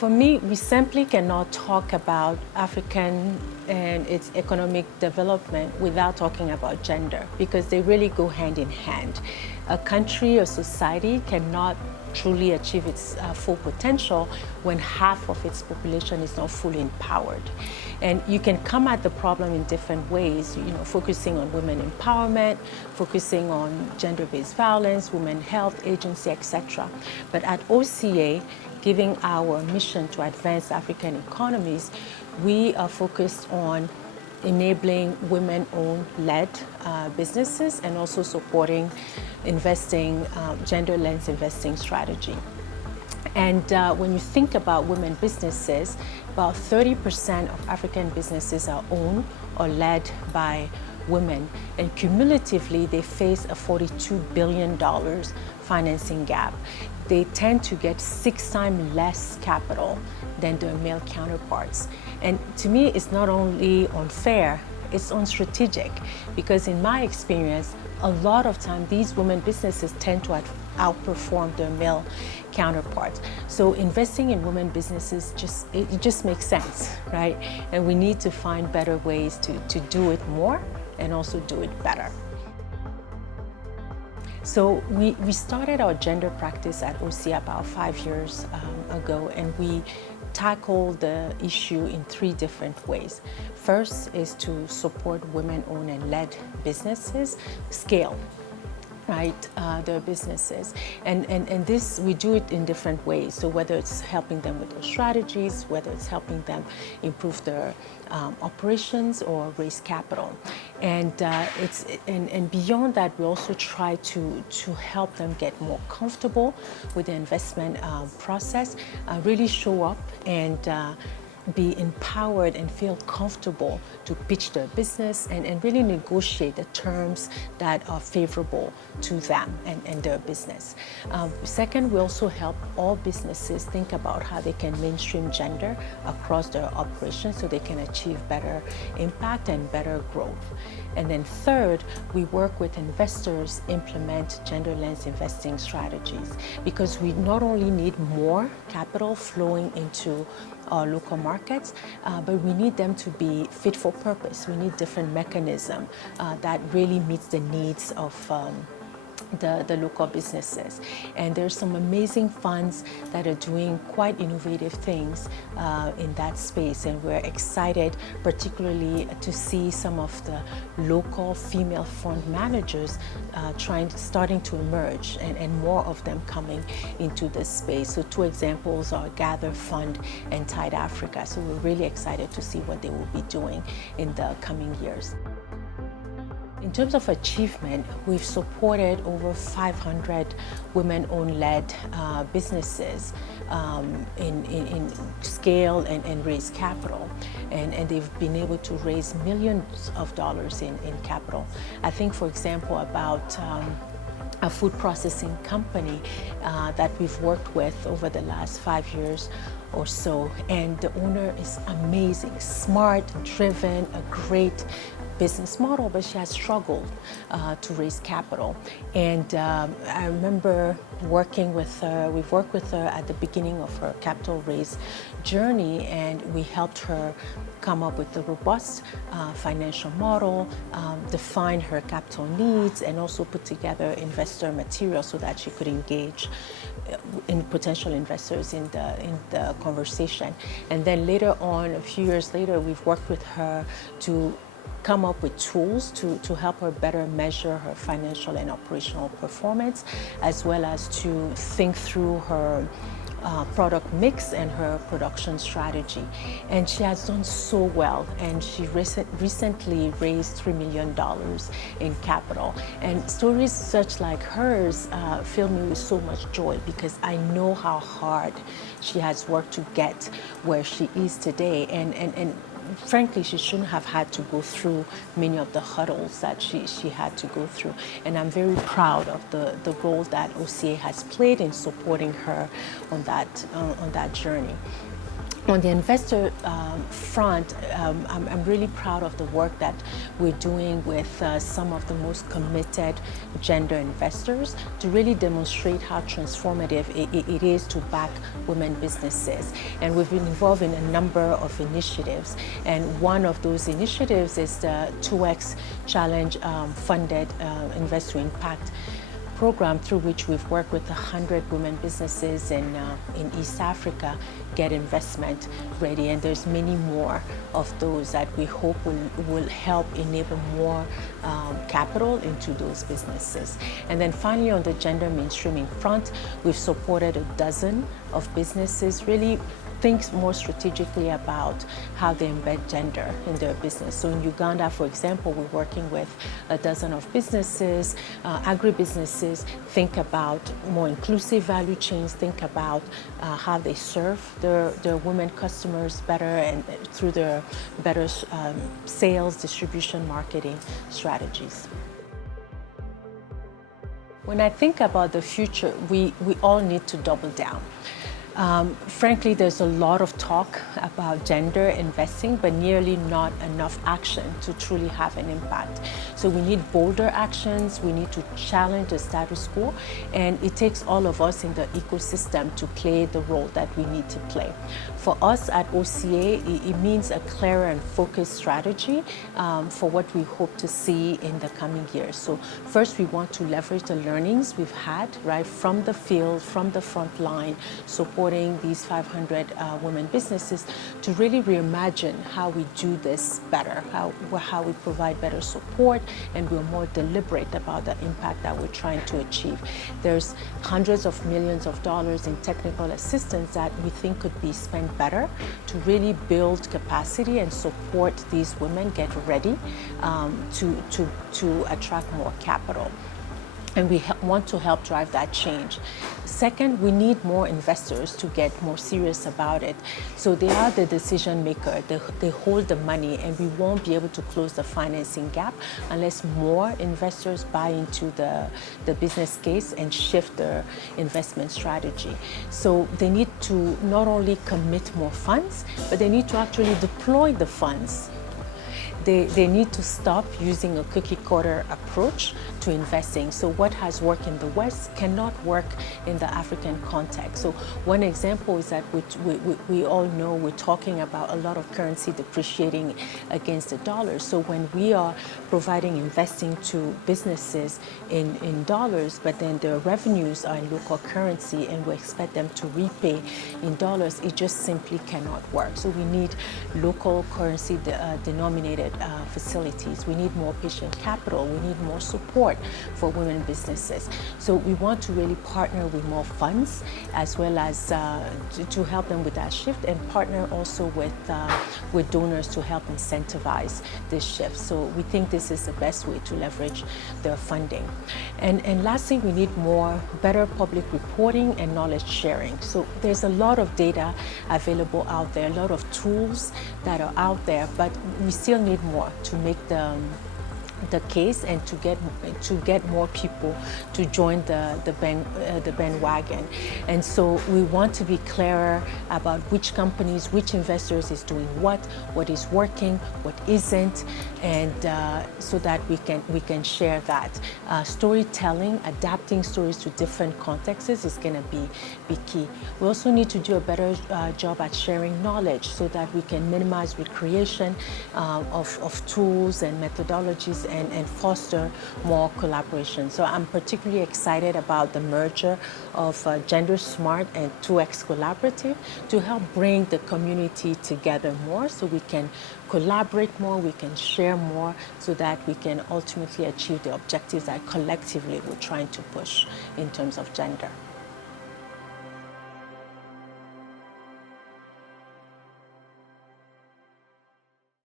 For me, we simply cannot talk about African and its economic development without talking about gender, because they really go hand in hand. A country or society cannot truly achieve its full potential when half of its population is not fully empowered. And you can come at the problem in different ways, focusing on women empowerment, focusing on gender-based violence, women health agency, etc. But at OCA, giving our mission to advance African economies, we are focused on enabling women-owned led businesses and also supporting investing, gender-lens investing strategy. And when you think about women businesses, about 30% of African businesses are owned or led by women. And cumulatively, they face a $42 billion financing gap. They tend to get 6 times less capital than their male counterparts. And to me, it's not only unfair, it's unstrategic, because in my experience, a lot of time these women businesses tend to outperform their male counterparts. So investing in women businesses just makes sense, right? And we need to find better ways to do it more and also do it better. So we started our gender practice at OCA about 5 years ago, and we tackle the issue in 3 different ways. First is to support women-owned and led businesses scale, right, their businesses. And this, we do it in different ways. So whether it's helping them with their strategies, whether it's helping them improve their operations or raise capital. And beyond that, we also try to help them get more comfortable with the investment process, really show up and be empowered and feel comfortable to pitch their business and really negotiate the terms that are favorable to them and their business. Second, we also help all businesses think about how they can mainstream gender across their operations so they can achieve better impact and better growth. And then third, we work with investors implement gender lens investing strategies, because we not only need more capital flowing into our local markets, but we need them to be fit for purpose. We need different mechanism that really meets the needs of the local businesses. And there's some amazing funds that are doing quite innovative things in that space, and we're excited particularly to see some of the local female fund managers starting to emerge, and more of them coming into this space. So 2 examples are Gather Fund and Tide Africa. So we're really excited to see what they will be doing in the coming years. In terms of achievement, we've supported over 500 women-owned led businesses in scale and raise capital. And they've been able to raise millions of dollars in capital. I think, for example, about a food processing company that we've worked with over the last 5 years or so. And the owner is amazing, smart, driven, a great business model, but she has struggled to raise capital. And I remember working with her. We've worked with her at the beginning of her capital raise journey, and we helped her come up with a robust financial model, define her capital needs, and also put together investor material so that she could engage in potential investors in the conversation. And then later on, a few years later, we've worked with her to come up with tools to help her better measure her financial and operational performance, as well as to think through her product mix and her production strategy. And she has done so well, and she recently raised $3 million in capital. And stories such like hers fill me with so much joy, because I know how hard she has worked to get where she is today. And frankly, she shouldn't have had to go through many of the hurdles that she had to go through. And I'm very proud of the role that OCA has played in supporting her on that journey. On the investor front, I'm really proud of the work that we're doing with some of the most committed gender investors to really demonstrate how transformative it is to back women businesses. And we've been involved in a number of initiatives. And one of those initiatives is the 2X Challenge funded Invest to Impact program, through which we've worked with 100 women businesses in East Africa get investment ready, and there's many more of those that we hope will help enable more capital into those businesses. And then finally, on the gender mainstreaming front, we've supported a dozen of businesses really think more strategically about how they embed gender in their business. So in Uganda, for example, we're working with a dozen of businesses, agribusinesses, think about more inclusive value chains, think about how they serve their women customers better and through their better sales, distribution, marketing strategies. When I think about the future, we all need to double down. Frankly, there's a lot of talk about gender investing, but nearly not enough action to truly have an impact. So we need bolder actions, we need to challenge the status quo, and it takes all of us in the ecosystem to play the role that we need to play. For us at OCA, it means a clearer and focused strategy for what we hope to see in the coming years. So first, we want to leverage the learnings we've had, right, from the field, from the front line, supporting these 500 women businesses to really reimagine how we do this better, how we provide better support, and we're more deliberate about the impact that we're trying to achieve. There's hundreds of millions of dollars in technical assistance that we think could be spent better to really build capacity and support these women get ready to attract more capital. And we want to help drive that change. Second, we need more investors to get more serious about it. So they are the decision maker, they hold the money, and we won't be able to close the financing gap unless more investors buy into the business case and shift their investment strategy. So they need to not only commit more funds, but they need to actually deploy the funds. They need to stop using a cookie-cutter approach to investing. So what has worked in the West cannot work in the African context. So one example is that we all know we're talking about a lot of currency depreciating against the dollar. So when we are providing investing to businesses in dollars, but then their revenues are in local currency and we expect them to repay in dollars, it just simply cannot work. So we need local currency denominated facilities. We need more patient capital. We need more support for women businesses. So we want to really partner with more funds as well as to help them with that shift, and partner also with donors to help incentivize this shift. So we think this is the best way to leverage their funding. And lastly, we need better public reporting and knowledge sharing. So there's a lot of data available out there, a lot of tools that are out there, but we still need more to make the case and to get more people to join the bandwagon. And so we want to be clearer about which companies, which investors is doing what is working, what isn't, and so that we can share that. Storytelling, adapting stories to different contexts is going to be key. We also need to do a better job at sharing knowledge so that we can minimize recreation of tools and methodologies and foster more collaboration. So I'm particularly excited about the merger of Gender Smart and 2X Collaborative to help bring the community together more so we can collaborate more, we can share more, so that we can ultimately achieve the objectives that collectively we're trying to push in terms of gender.